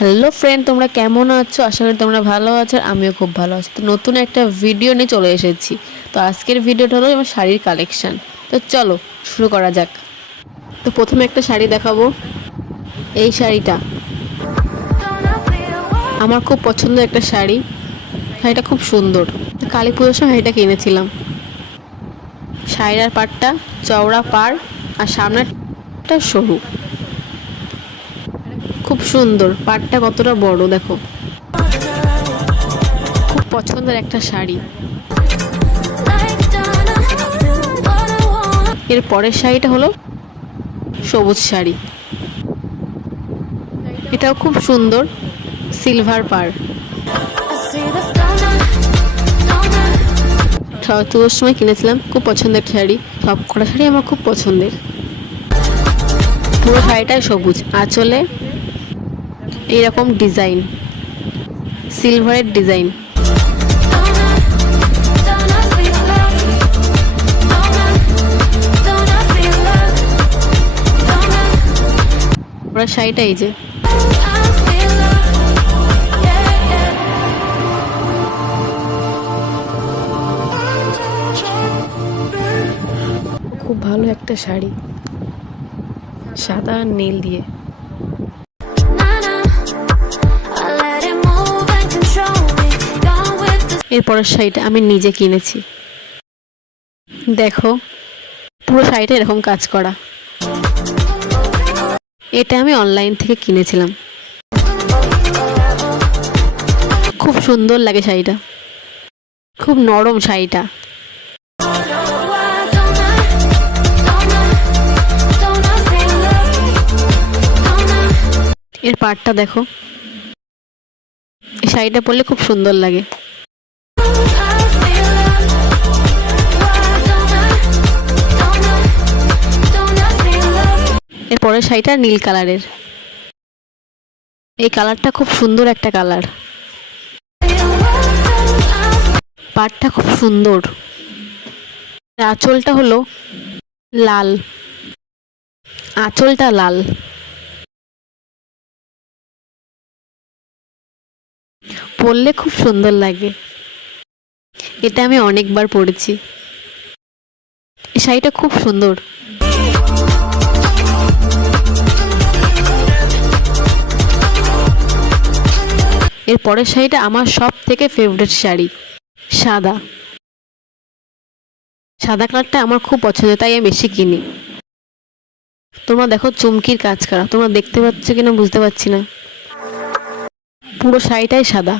Hello friend, তোমরা কেমন আছো? আশা করি তোমরা ভালো আছো। আমিও খুব ভালো আছি। তো নতুন একটা ভিডিও নিয়ে চলে এসেছি। তো আজকের ভিডিওটা হলো আমার শাড়ির কালেকশন। তো চলো শুরু করা যাক। তো প্রথমে একটা শাড়ি দেখাবো। এই শাড়িটা আমার খুব পছন্দের একটা শাড়ি। শাড়িটা খুব সুন্দর। কালী পুজোর সময় এটা কিনেছিলাম। শাড়ির পাড়টা চওড়া পাড় আর সামনেটা সরু, খুব সুন্দর। পাড়টা কতটা বড় দেখো, খুব পছন্দের একটা শাড়ি। এর পরের শাড়িটা হলো সবুজ শাড়ি। এটাও খুব সুন্দর, সিলভার পাড়। পুজোর সময় কিনেছিলাম, খুব পছন্দের শাড়ি। সব কটা শাড়ি আমার খুব পছন্দের। পুরো শাড়িটাই সবুজ, আঁচলে এইরকম ডিজাইন, সিলভারের ডিজাইন। পুরো শাড়িটা এই যে, খুব ভালো একটা শাড়ি, সাদা আর নীল দিয়ে। এরপরের শাড়িটা আমি নিজে কিনেছি। দেখো পুরো শাড়িটা এরকম কাজ করা। এটা আমি অনলাইন থেকে কিনেছিলাম। খুব সুন্দর লাগে শাড়িটা, খুব নরম শাড়িটা। এর পাড়টা দেখো, এই শাড়িটা পরলে খুব সুন্দর লাগে। এর পরের শাড়িটা নীল কালারের। এই কালারটা খুব সুন্দর একটা কালার। পাড়টা খুব সুন্দর। আঁচলটা হলো লাল, আঁচলটা লাল। পরলে খুব সুন্দর লাগে। এটা আমি অনেকবার পরেছি। এই শাড়িটা খুব সুন্দর। এর পরের শাড়িটা আমার সব থেকে ফেভারিট শাড়ি, সাদা। সাদা কালারটা আমার খুব পছন্দের, তাই আমি বেশি কিনি। তোমরা দেখো চুমকির কাজ করা, তোমরা দেখতে পাচ্ছ কিনা বুঝতে পারছি না। পুরো শাড়িটাই সাদা।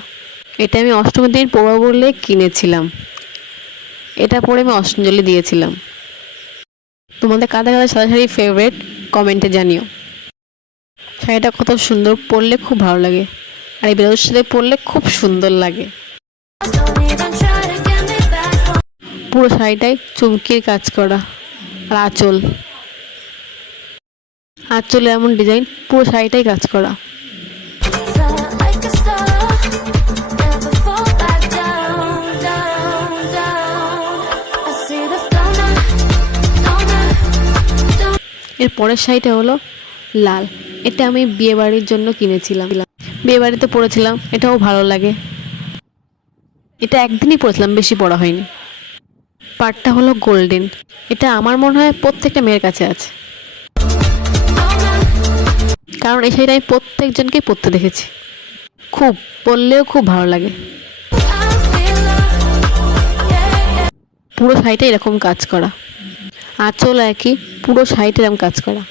এটা আমি অষ্টমীর দিন পরবো বলে কিনেছিলাম। এটা পরে আমি অষ্টমী দিয়েছিলাম। তোমাদের কাদের কাদের সাদা শাড়ি ফেভারিট কমেন্টে জানিও। শাড়িটা কত সুন্দর, পরলে খুব ভালো লাগে। আর এই ব্লাউজের সাথে পরলে খুব সুন্দর লাগে। পুরো শাড়িটাই চুমকির কাজ করা। আর আঁচলে এমন ডিজাইন, পুরো শাড়িটাই কাজ করা। এর পরের শাড়িটা হলো লাল। এটা আমি বিয়ে বাড়ির জন্য কিনেছিলাম, বিয়ে বাড়িতে পরেছিলাম। এটাও ভালো লাগে। এটা একদিনই পরেছিলাম, বেশি পরা হয়নি। পাড়টা হলো গোল্ডেন। এটা আমার মনে হয় প্রত্যেকটা মেয়ের কাছে আছে, কারণ এই শাড়িটা আমি প্রত্যেকজনকেই পরতে দেখেছি। খুব পরলেও খুব ভালো লাগে। পুরো শাড়িটা এরকম কাজ করা, আঁচল একই, পুরো শাড়িটা এরকম কাজ করা।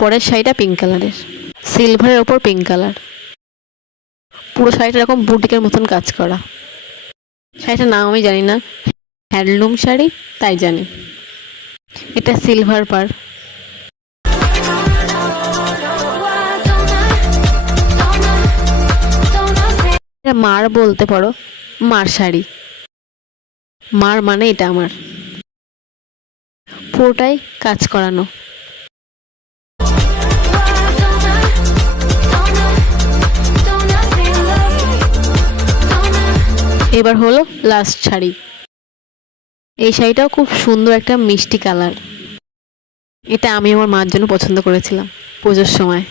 পরের শাড়িটা পিঙ্ক কালারের, সিলভারের ওপর পিঙ্ক কালার। পুরো শাড়িটা এরকম বুটিকের মতন কাজ করা। শাড়িটার নাম আমি জানি না, হ্যান্ডলুম শাড়ি তাই জানি। এটা সিলভার পাড়। এটা মার বলতে পারো, মার শাড়ি। মার মানে এটা আমার। পুরোটাই কাজ করানো। এবার হলো লাস্ট শাড়ি। এই শাড়িটাও খুব সুন্দর একটা মিষ্টি কালার। এটা আমি আমার মার জন্য পছন্দ করেছিলাম পুজোর সময়।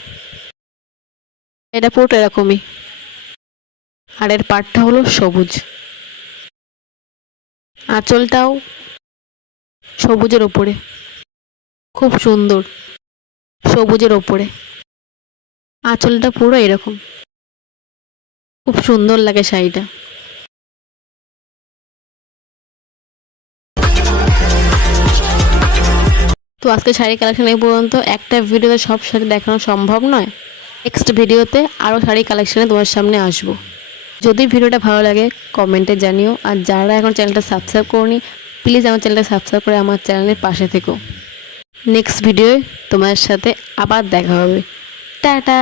এটা পুরোটা এরকমই, আর এর পাড়টা হলো সবুজ, আঁচলটাও সবুজের ওপরে, খুব সুন্দর সবুজের ওপরে। আঁচলটা পুরো এরকম, খুব সুন্দর লাগে শাড়িটা। তো আজকে শাড়ি কালেকশন এই পর্যন্ত। একটা ভিডিওতে সব শাড়ি দেখানো সম্ভব নয়। নেক্সট ভিডিওতে আরও শাড়ি কালেকশনে তোমার সামনে আসবো। যদি ভিডিওটা ভালো লাগে কমেন্টে জানিও, আর যারা এখন চ্যানেলটা সাবস্ক্রাইব করনি প্লিজ আমার চ্যানেলটা সাবস্ক্রাইব করে আমার চ্যানেলের পাশে থেকো। নেক্সট ভিডিওয়ে তোমার সাথে আবার দেখা হবে। টাটা।